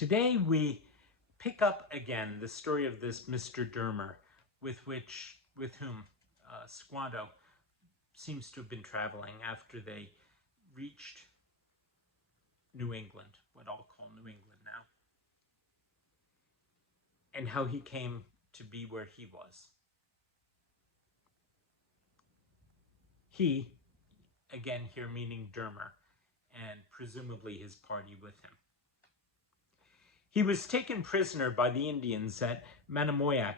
Today we pick up again the story of this Mr. Dermer with whom Squanto seems to have been traveling after they reached New England, what I'll call New England now, and how he came to be where he was. He, again here meaning Dermer, and presumably his party with him. He was taken prisoner by the Indians at Manamoyac,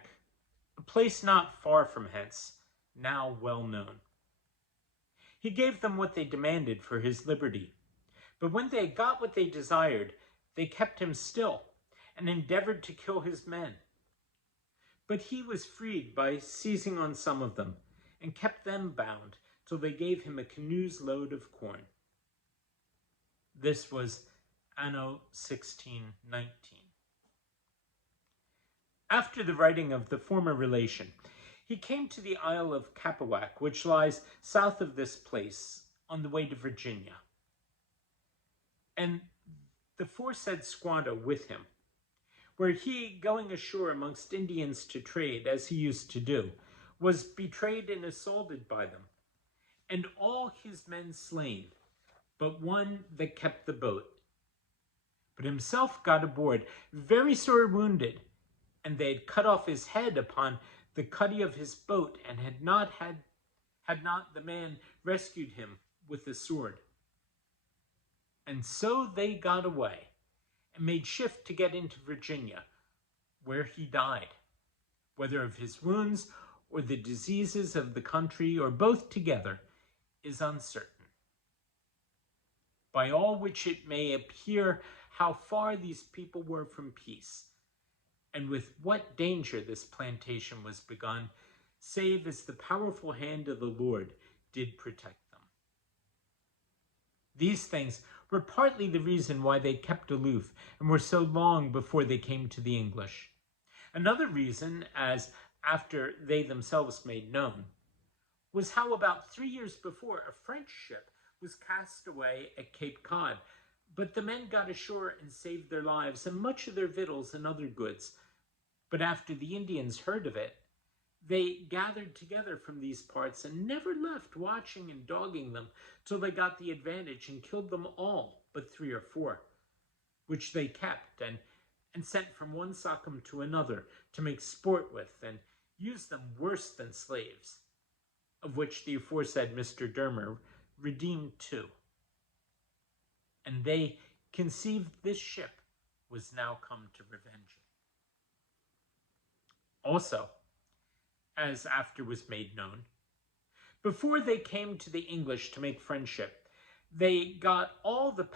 a place not far from hence, now well known. He gave them what they demanded for his liberty, but when they got what they desired, they kept him still and endeavored to kill his men. But he was freed by seizing on some of them and kept them bound till they gave him a canoe's load of corn. This was Anno 1619. After the writing of the former relation, he came to the Isle of Capawack, which lies south of this place, on the way to Virginia. And the foresaid Squanto with him, where he, going ashore amongst Indians to trade, as he used to do, was betrayed and assaulted by them, and all his men slain, but one that kept the boat. But himself got aboard, very sore wounded, and they had cut off his head upon the cuddy of his boat, and had not the man rescued him with the sword. And so they got away, and made shift to get into Virginia, where he died, whether of his wounds or the diseases of the country, or both together, is uncertain. By all which it may appear how far these people were from peace, and with what danger this plantation was begun, save as the powerful hand of the Lord did protect them. These things were partly the reason why they kept aloof and were so long before they came to the English. Another reason, as after they themselves made known, was how about 3 years before a French ship was cast away at Cape Cod, but the men got ashore and saved their lives and much of their victuals and other goods. But after the Indians heard of it, they gathered together from these parts and never left watching and dogging them till they got the advantage and killed them all but 3 or 4, which they kept and sent from one sachem to another to make sport with, and used them worse than slaves, of which the aforesaid Mr. Dermer redeemed 2. And they conceived this ship was now come to revenge. Also, as after was made known, before they came to the English to make friendship, they got all the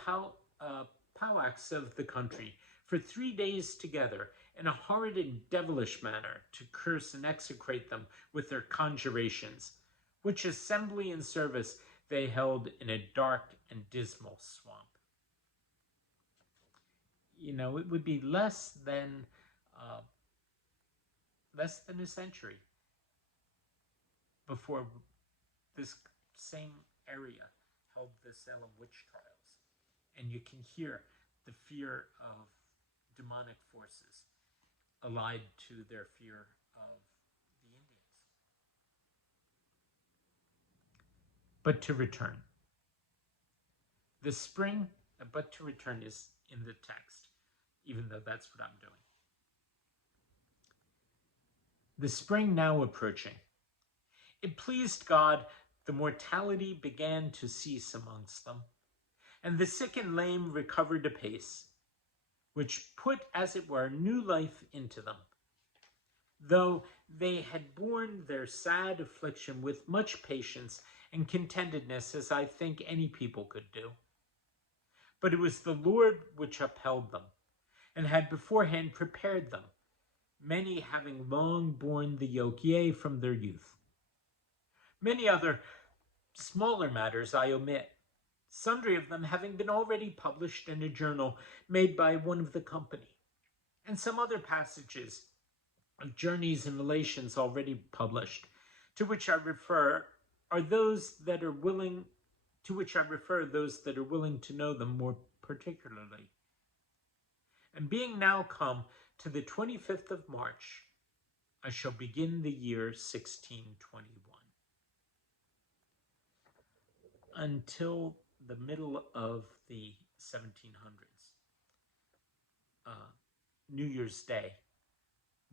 powhacks of the country for 3 days together in a horrid and devilish manner to curse and execrate them with their conjurations, which assembly and service they held in a dark and dismal swamp. It would be less than a century before this same area held the Salem witch trials. And you can hear the fear of demonic forces allied to their fear of the Indians. But to return. The spring, but to return is in the text, even though that's what I'm doing. The spring now approaching, it pleased God the mortality began to cease amongst them, and the sick and lame recovered apace, which put, as it were, new life into them, though they had borne their sad affliction with much patience and contentedness, as I think any people could do. But it was the Lord which upheld them, and had beforehand prepared them, many having long borne the yoke, yea, from their youth. Many other smaller matters I omit, sundry of them having been already published in a journal made by one of the company, and some other passages of journeys and relations already published, to which I refer those that are willing to know them more particularly. And being now come to the 25th of March, I shall begin the year 1621. Until the middle of the 1700s, New Year's Day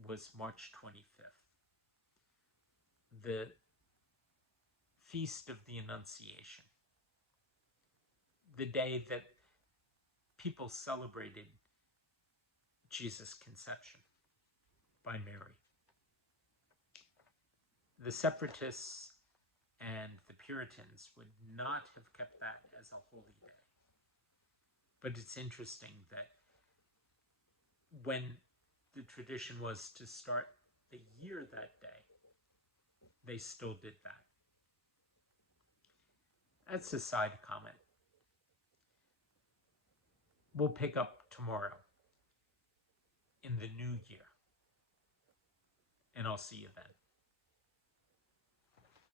was March 25th, the Feast of the Annunciation, the day that people celebrated Jesus' conception by Mary. The separatists and the Puritans would not have kept that as a holy day. But it's interesting that when the tradition was to start the year that day, they still did that. That's a side comment. We'll pick up tomorrow in the new year, and I'll see you then.